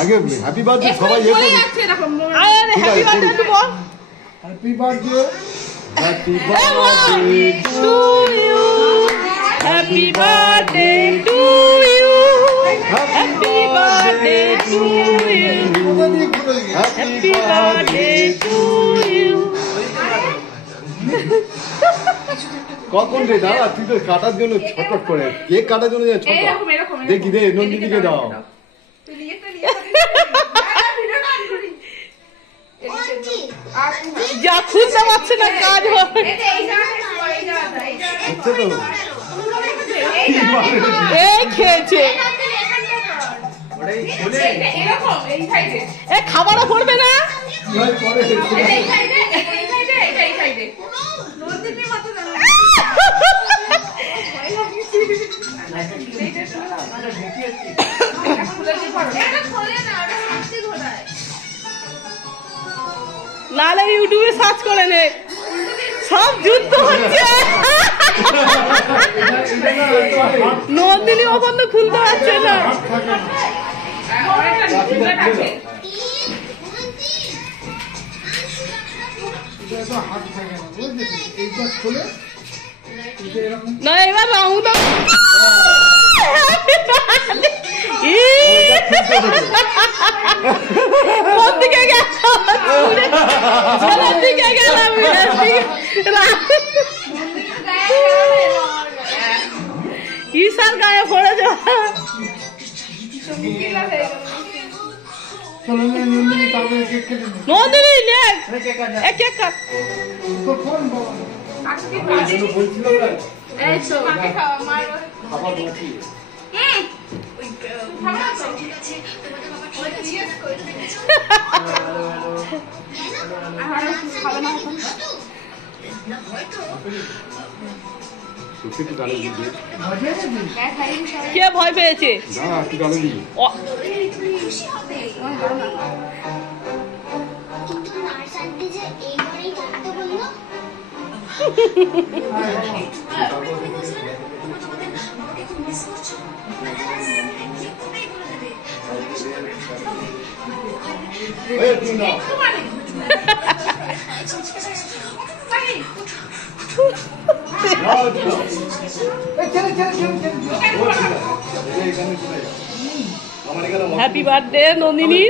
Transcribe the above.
আগে happy birthday সবাই এ করুন। আরে হ্যাপি বার্থডে টু বল। Happy birthday to you. Happy birthday to you. Happy birthday to you. Happy birthday to you. কখন রে দাদা তুই তো কাটার জন্য ছটফট করে কেক কাটার জন্য দেখি দে নন্দিনীকে দাও। যা খুঁজতে পারছে না কাজ হবে হচ্ছে তো এই খেয়েছে এ খাবারও পড়বে না নালে ইউটিউবে সার্চ করে নে সব যুদ্ধ হচ্ছে নন্দিনী ওখানে খুলতে পারছে না না এবার রাউন্ড কোন দিকে গেলাম ঈশার গায়ে পড়ে যা নন্দিনী কেক কাট কে ভয় পেয়েছে হ্যাপি বার্থডে নন্দিনী